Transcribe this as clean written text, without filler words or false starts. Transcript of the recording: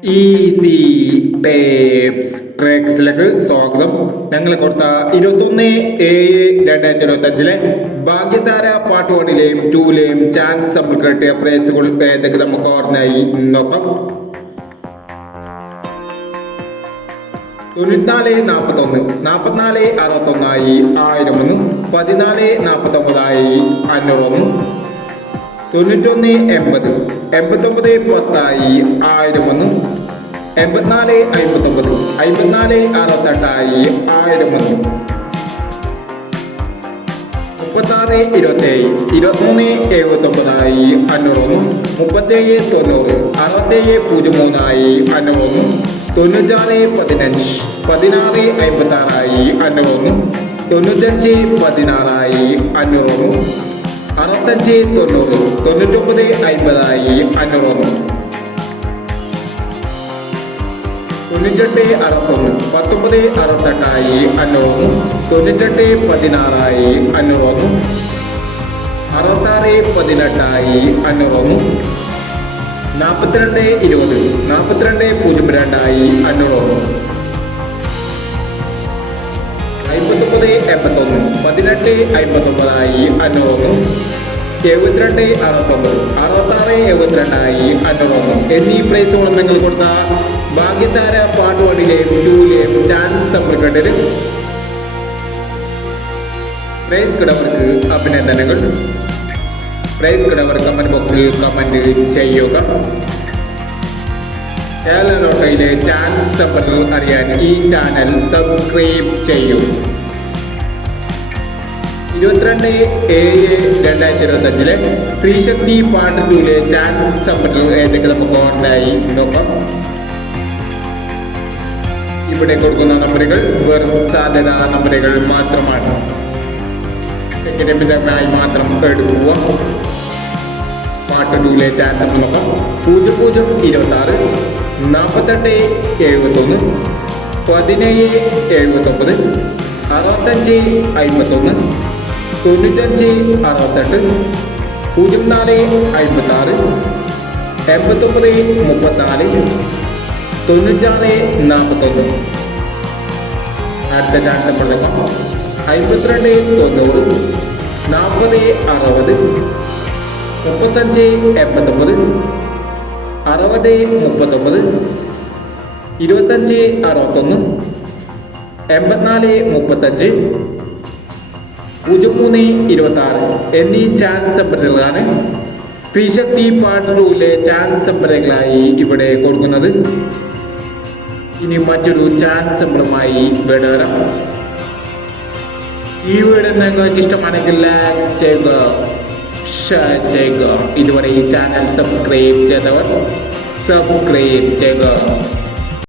Easy tapes ട്രാക്സിലേക്ക് സ്വാഗതം. ഞങ്ങൾ കൊടുത്ത 21/7/2025 ഭാഗ്യധാര പാർട്ട് 1ലെയും 2ലെയും ചാൻസ് നമ്മൾ കിട്ടിയ പ്രൈസുകൾ ഏതൊക്കെ നമുക്ക് ഓർമ്മയായി നോക്കാം. 94-41, 44-61 1001, 14-49 500, 91-80, 89-10 1001, 84-59, 54-68 1001, 36-27, 23-79 501, 37-90, 67-03 501, 96-15, 16-56 501, 95-16 501, 65-90, 99-50 501, 98-61, 19-68 501, 98-16 501, 66-18 501, 42-20, 42-02 501, 59-81, 18-59 501, 72-69, 66-72 501 എന്നീ പ്രൈസുകളും നിങ്ങൾ കൊടുത്ത ഭാഗ്യധാര പാർട്ട് 1ലെയും 2ലെയും ചാൻസ് സമ്പർക്കത്തിൽ പ്രൈസ് കിടവർക്ക് അഭിനന്ദനങ്ങൾ. പ്രൈസ് കിടവർ കമന്റ് ബോക്സിൽ കമന്റ് ചെയ്യുക. കേരള ലോട്ടറിയിലെ ചാൻസ് സമ്പർക്കം അറിയാൻ ഈ ചാനൽ സബ്സ്ക്രൈബ് ചെയ്യൂ. 22/7/2025 സ്ത്രീശക്തി പാർട്ട് 2ലെ ചാൻസ് സമ്പർക്കം ഏതൊക്കെ നമുക്ക് ഓൺലൈനായി നോക്കാം. ഇവിടെ കൊടുക്കുന്ന നമ്പറുകൾ വെറും സാധ്യതാ നമ്പറുകൾ മാത്രമാണ്. വ്യക്തിഗതമായി മാത്രം എടുക്കുക. പാർട്ട് 2ലെ ചാൻസ് നോക്കാം. 00-26, 48-71, 17-79, 65-51, 95-68, 04-56, 89-34, 96-41. അടുത്ത ചാൻസ് നോക്കാം. 52-90, 40-60, 35-89, 60-39, 25-61, 84-35, 03-26 എന്നീ ചാൻസ് നമ്പറുകളാണ് സ്ത്രീശക്തി പാർട്ട് 2ലെ ചാൻസ് നമ്പറുകളായി ഇവിടെ കൊടുക്കുന്നത്. ഇനി മറ്റൊരു ചാൻസ് നമ്പറുമായി വരാം. ഈ വീഡിയോ നിങ്ങൾക്ക് ഇഷ്ടമാണെങ്കിൽ ലൈക്ക് ചെയ്യുക, ഷെയർ ചെയ്യുക. ഇതുവരെ ഈ ചാനൽ സബ്സ്ക്രൈബ് ചെയ്തവർ സബ്സ്ക്രൈബ് ചെയ്യുക.